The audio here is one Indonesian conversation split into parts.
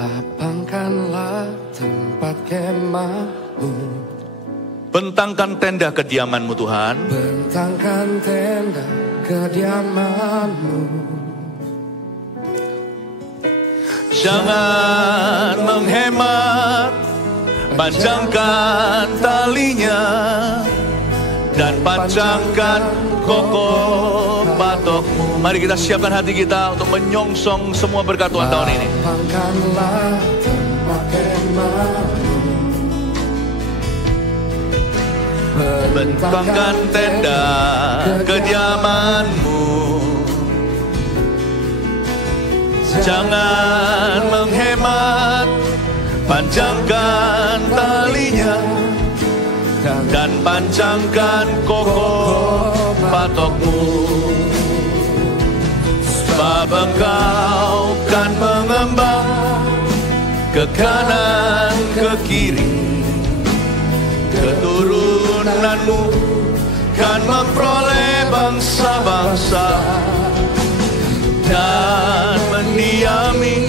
Lapangkanlah tempat kemahmu. Bentangkan tenda kediamanmu Tuhan. Bentangkan tenda kediamanmu. Jangan menghemat, panjangkan talinya dan panjangkan kokoh patokmu. Mari kita siapkan hati kita untuk menyongsong semua berkat Tuhan tahun ini. Lapangkanlah tempat kemahmu. Bentangkan tenda kediamanmu. Jangan menghemat, panjangkan talinya dan panjangkan kokoh patokmu. Sebab engkau kan mengembang ke kanan ke kiri. Keturunanmu kan memperoleh bangsa-bangsa dan mendiami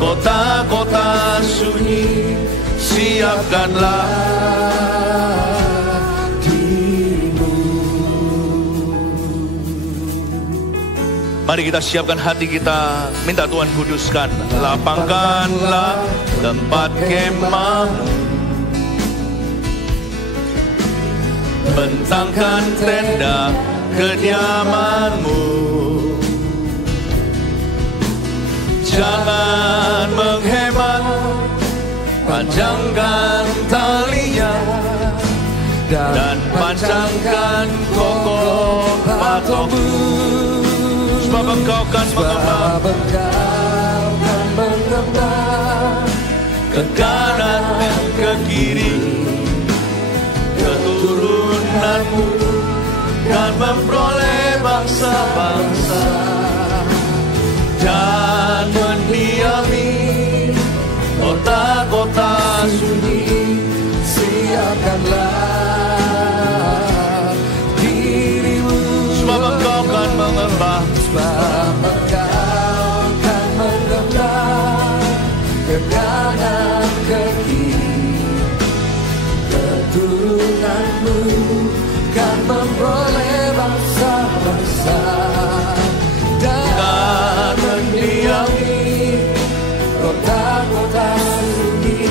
kota-kota sunyi. Siapkanlah dirimu. Mari kita siapkan hati kita, minta Tuhan kuduskan. Lapangkanlah tempat kemahmu. Bentangkan tenda kediamanmu. Jangan menghemat, panjangkan talinya dan panjangkan kokoh patokmu. Sebab engkau kan mengembang ke kanan ke kiri. Keturunanmu kan memperoleh bangsa-bangsa dan mendiami kota-kota sunyi. Siapkanlah dirimu. Sebab engkau kan mengembang. Sebab engkau kan mengembang ke kanan ke kiri. Keturunanmu kan memperoleh bangsa-bangsa dan mendiami kota-kota sunyi.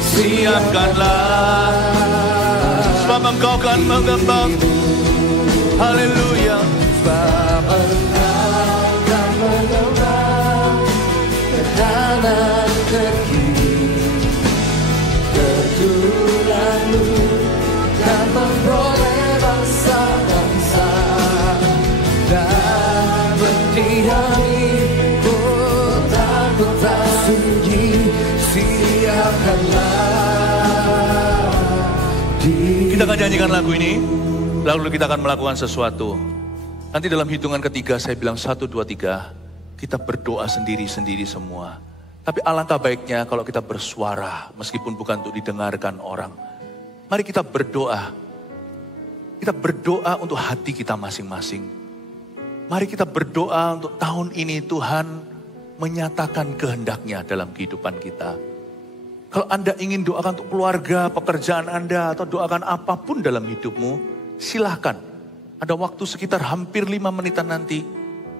Siapkanlah, sebab engkau kan mengembang. Haleluya. Sebab engkau kan mengembang ke kanan ke kiri. Keturunanmu kan memperoleh bangsa-bangsa dan mendiami kota-kota sunyi. Siapkanlah diri. Kita akan nyanyikan lagu ini, lalu kita akan melakukan sesuatu. Nanti dalam hitungan ketiga saya bilang 1, 2, 3, kita berdoa sendiri-sendiri semua. Tapi alangkah baiknya kalau kita bersuara, meskipun bukan untuk didengarkan orang. Mari kita berdoa. Kita berdoa untuk hati kita masing-masing. Mari kita berdoa untuk tahun ini Tuhan menyatakan kehendaknya dalam kehidupan kita. Kalau Anda ingin doakan untuk keluarga, pekerjaan Anda, atau doakan apapun dalam hidupmu, silahkan. Ada waktu sekitar hampir 5 menitan nanti,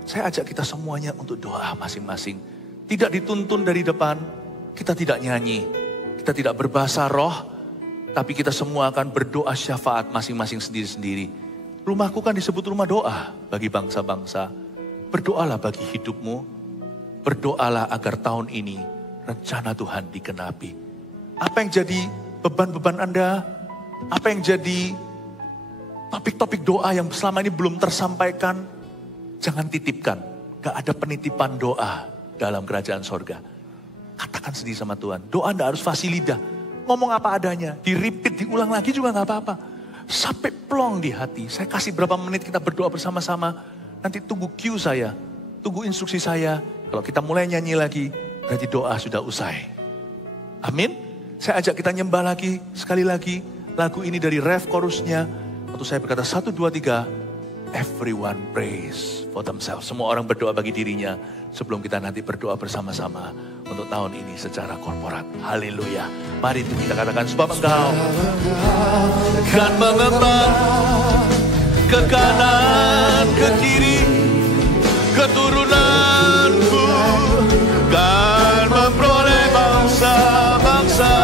saya ajak kita semuanya untuk doa masing-masing. Tidak dituntun dari depan, kita tidak nyanyi, kita tidak berbahasa roh, tapi kita semua akan berdoa syafaat masing-masing sendiri-sendiri. Rumahku kan disebut rumah doa bagi bangsa-bangsa. Berdoalah bagi hidupmu, berdoalah agar tahun ini rencana Tuhan digenapi. Apa yang jadi beban-beban Anda, apa yang jadi topik-topik doa yang selama ini belum tersampaikan, jangan titipkan. Gak ada penitipan doa dalam kerajaan sorga. Katakan sendiri sama Tuhan. Doa tidak harus fasih lidah. Ngomong apa adanya. Di-repeat, diulang lagi juga gak apa-apa. Sampai plong di hati. Saya kasih berapa menit kita berdoa bersama-sama. Nanti tunggu cue saya. Tunggu instruksi saya. Kalau kita mulai nyanyi lagi, berarti doa sudah usai. Amin. Saya ajak kita nyembah lagi. Sekali lagi. Lagu ini dari ref chorusnya. Waktu saya berkata 1, 2, 3. everyone prays for themselves. Semua orang berdoa bagi dirinya sebelum kita nanti berdoa bersama-sama untuk tahun ini secara korporat. Haleluya. Mari itu kita katakan, sebab Engkau akan mengembang ke kanan, ke kiri, keturunanku kan memperoleh bangsa-bangsa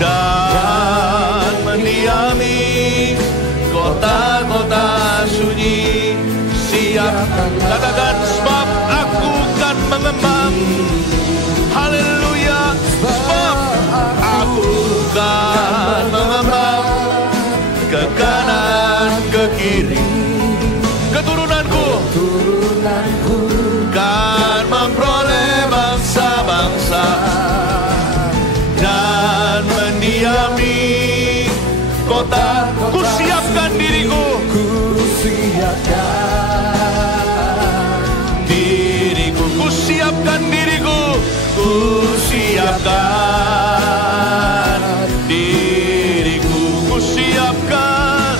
dan mendiami kota-kota sunyi. Siapkan, katakan, sebab aku kan mengembang. Haleluya. Sebab aku kan mengembang ke kanan, ke kiri, keturunanku kan memperoleh bangsa-bangsa dan mendiami kota. Ku siapkan diriku, ku siapkan diriku, ku siapkan diriku, ku siapkan diriku, ku siapkan,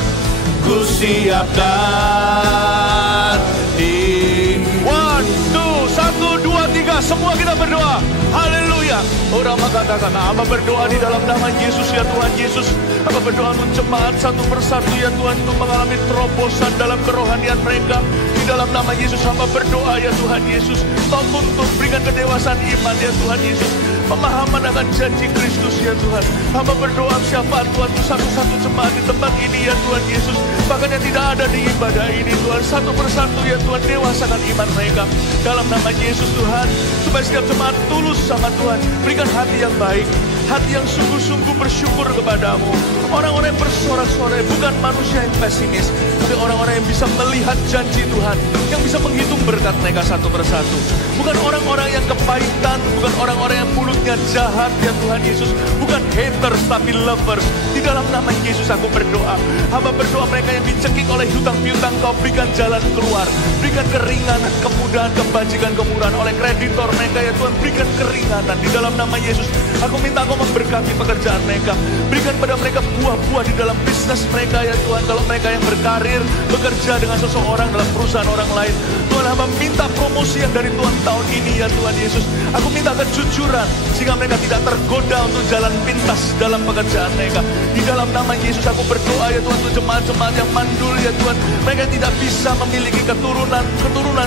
ku siapkan di 1, 2, 3, semua kita berdoa. Haleluya. Orang mengatakan, hamba berdoa di dalam nama Yesus ya Tuhan Yesus. Hamba berdoa untuk jemaat satu persatu ya Tuhan, untuk mengalami terobosan dalam kerohanian mereka. Di dalam nama Yesus hamba berdoa ya Tuhan Yesus. Kau tuntun, berikan kedewasaan iman ya Tuhan Yesus. Pemahaman akan janji Kristus ya Tuhan. Hamba berdoa syafaat Tuhan untuk satu-satu jemaat di tempat ini ya Tuhan Yesus. Bahkan yang tidak ada di ibadah ini Tuhan, satu persatu ya Tuhan, dewasakan iman mereka dalam nama Yesus Tuhan. Supaya setiap jemaat tulus sama Tuhan, berikan hati yang baik, hati yang sungguh-sungguh bersyukur kepadamu. Orang-orang yang bersorak-sorai, bukan manusia yang pesimis, tapi orang-orang yang bisa melihat janji Tuhan, yang bisa menghitung berkat mereka satu persatu. Bukan orang-orang yang kepahitan, bukan orang-orang yang mulutnya jahat ya Tuhan Yesus. Bukan haters tapi lovers. Di dalam nama Yesus aku berdoa. Hamba berdoa mereka yang dicekik oleh hutang-piutang, Kau berikan jalan keluar. Berikan keringanan, kemudahan, kebajikan, kemurahan oleh kreditor mereka ya Tuhan. Berikan keringanan di dalam nama Yesus. Aku minta Kau memberkati pekerjaan mereka. Berikan pada mereka buah-buah di dalam bisnis mereka ya Tuhan. Kalau mereka yang berkarir, bekerja dengan seseorang dalam perusahaan orang lain, Tuhan hamba minta promosi yang dari Tuhan tahun ini ya Tuhan Yesus. Aku minta kejujuran sehingga mereka tidak tergoda untuk jalan pintas dalam pekerjaan mereka. Di dalam nama Yesus aku berdoa ya Tuhan untuk jemaat-jemaat yang mandul ya Tuhan. Mereka tidak bisa memiliki keturunan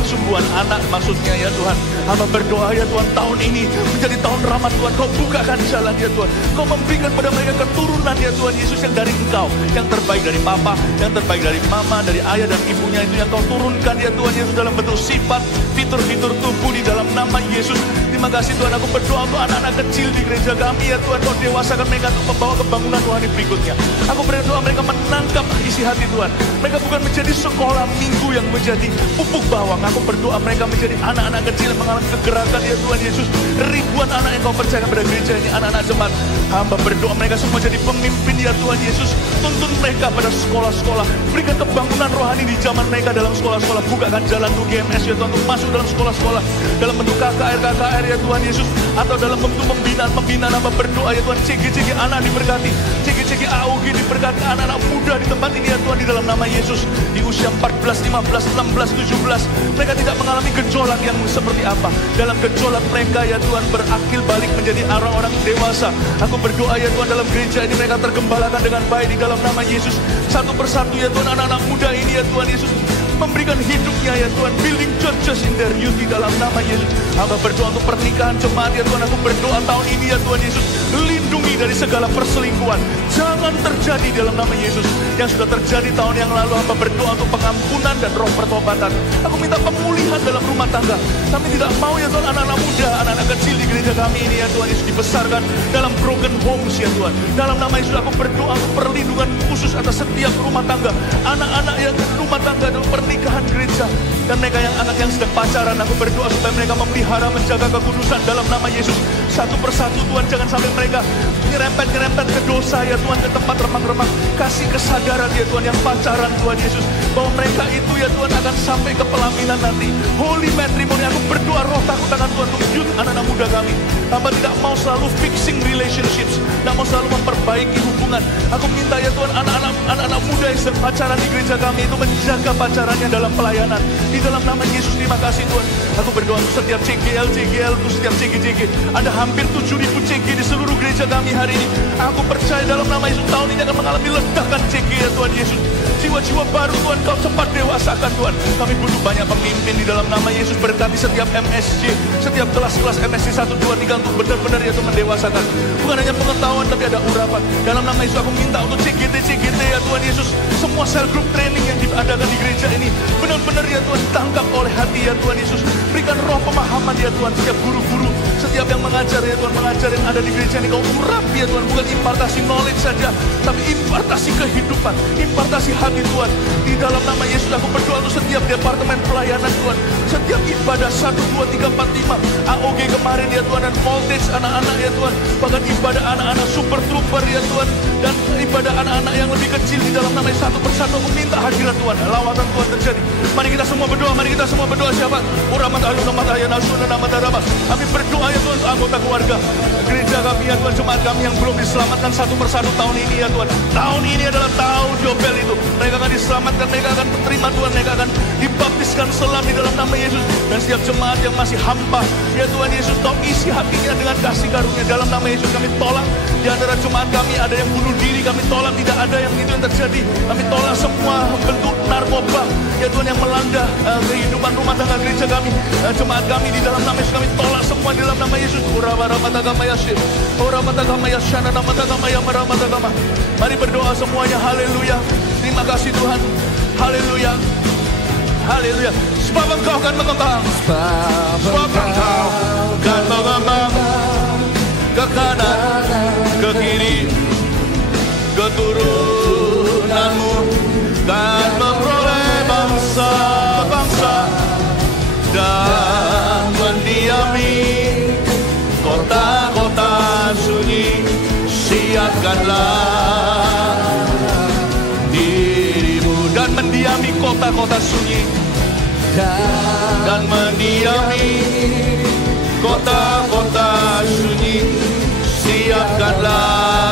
sungguhan anak maksudnya ya Tuhan. Hamba berdoa ya Tuhan, tahun ini menjadi tahun rahmat Tuhan. Kau bukakan jalan ya Tuhan. Kau memberikan pada mereka keturunan ya Tuhan Yesus yang dari Engkau, yang terbaik dari papa, yang terbaik dari mama, dari ayah dan ibunya, itu yang Kau turunkan ya Tuhan Yesus dalam bentuk sifat, fitur-fitur tubuh di dalam nama Yesus. Terima kasih Tuhan, aku berdoa untuk anak-anak kecil di gereja kami ya Tuhan. Kau dewasakan mereka untuk membawa kebangunan rohani berikutnya. Aku berdoa mereka menangkap isi hati Tuhan. Mereka bukan menjadi sekolah minggu yang menjadi pupuk bawang. Aku berdoa mereka menjadi anak-anak kecil yang mengalami kegerakan ya Tuhan Yesus. Ribuan anak yang Kau percayakan pada gereja ini, anak-anak jemaat. Hamba berdoa mereka semua jadi pemimpin ya Tuhan Yesus. Tuntun mereka pada sekolah-sekolah. Berikan kebangunan rohani di zaman mereka dalam sekolah-sekolah. Bukakan jalan UGMS ya Tuhan untuk masuk dalam sekolah-sekolah. Dalam bentuk KKR ya Tuhan Yesus. Atau dalam bentuk pembinaan. Hamba berdoa ya Tuhan, CG anak diberkati. CG AUG diberkati, anak-anak muda di tempat ini ya Tuhan, di dalam nama Yesus. Di usia 14, 15, 16, 17. Mereka tidak mengalami gejolak yang seperti apa. Dalam gejolak mereka ya Tuhan berakil balik menjadi orang-orang dewasa. Aku berdoa ya Tuhan, dalam gereja ini mereka tergembalakan dengan baik di dalam nama Yesus. Satu persatu ya Tuhan, anak-anak muda ini ya Tuhan Yesus memberikan hidupnya ya Tuhan, building churches in their youth di dalam nama Yesus. Hamba berdoa untuk pernikahan jemaat ya Tuhan. Aku berdoa tahun ini ya Tuhan Yesus, lindungi dari segala perselingkuhan. Jangan terjadi dalam nama Yesus. Yang sudah terjadi tahun yang lalu, hamba berdoa untuk pengampunan dan roh pertobatan. Aku minta pemulihan dalam rumah tangga. Kami tidak mau ya Tuhan anak-anak muda, anak-anak kecil di gereja kami ini ya Tuhan Yesus dibesarkan dalam broken homes ya Tuhan. Dalam nama Yesus aku berdoa untuk perlindungan khusus atas setiap rumah tangga, anak-anak yang rumah tangga dalam pernikahan gereja, dan mereka yang anak yang sedang pacaran. Aku berdoa supaya mereka memelihara, menjaga kekudusan dalam nama Yesus. Satu persatu Tuhan, jangan sampai mereka nyerempet ke dosa ya Tuhan, ke tempat remang-remang. Kasih kesadaran ya Tuhan yang pacaran Tuhan Yesus, bahwa mereka itu ya Tuhan akan sampai ke pelaminan nanti. Holy matrimony, aku berdoa roh takut akan Tuhan untuk youth anak-anak muda kami. Hamba tidak mau selalu fixing relationships, tidak mau selalu memperbaiki hubungan. Aku minta ya Tuhan, anak-anak muda yang sedang pacaran di gereja kami itu menjaga pacarannya dalam pelayanan. Di dalam nama Yesus, terima kasih Tuhan. Aku berdoa untuk setiap CGL, untuk setiap CG. Ada hampir 7.000 CG di seluruh gereja kami hari ini. Aku percaya dalam nama Yesus, tahun ini akan mengalami ledakan CG ya Tuhan Yesus. Jiwa-jiwa baru Tuhan, Kau cepat dewasakan Tuhan. Kami butuh banyak pemimpin di dalam nama Yesus. Berkati setiap MSJ, setiap kelas-kelas MSJ 1, 2, 3 untuk benar-benar ya Tuhan mendewasakan. Bukan hanya pengetahuan tapi ada urapan. Dalam nama Yesus aku minta untuk CGT ya Tuhan Yesus. Semua cell group training yang diadakan di gereja ini benar-benar ya Tuhan tangkap oleh hati ya Tuhan Yesus. Berikan roh pemahaman ya Tuhan. Setiap guru-guru, setiap yang mengajar ya Tuhan, mengajar yang ada di gereja ini Kau urapi ya Tuhan. Bukan impartasi knowledge saja, tapi impartasi kehidupan, impartasi hati Tuhan. Di dalam nama Yesus aku berdoa untuk setiap departemen pelayanan Tuhan. Setiap ibadah 1, 2, 3, 4, 5 AOG kemarin ya Tuhan, dan voltage anak-anak ya Tuhan. Bahkan ibadah anak-anak super trooper ya Tuhan. Dan ibadah anak-anak yang lebih kecil di dalam nama Yesus, satu persatu aku minta hadirat Tuhan, lawatan Tuhan terjadi. Mari kita semua berdoa, siapa? Kami berdoa ya Tuhan untuk anggota keluarga gereja kami ya Tuhan, jemaat kami yang belum diselamatkan satu persatu tahun ini ya Tuhan. Tahun ini adalah tahun Yobel itu. Mereka akan diselamatkan, mereka akan terima Tuhan, mereka akan dibaptiskan selam di dalam nama Yesus. Dan setiap jemaat yang masih hampa ya Tuhan Yesus, Kau isi hatinya dengan kasih karunia dalam nama Yesus. Kami tolak di antara jemaat kami ada yang bunuh diri, kami tolak, tidak ada yang itu yang terjadi. Kami tolak semua bentuk narkoba ya Tuhan yang melanda kehidupan rumah tangga gereja kami, jemaat kami di dalam nama Yesus. Kami tolak semua di dalam nama Yesus. Mari berdoa semuanya. Haleluya. Terima kasih Tuhan. Haleluya. Haleluya. Sebab Engkau akan mengembang. Sebab Engkau akan mengembang ke kanan, ke kiri. Keturunanmu dan memperoleh bangsa-bangsa dan mendiami kota-kota sunyi. Siapkanlah dirimu dan mendiami kota-kota sunyi, dan mendiami kota-kota sunyi. Siapkanlah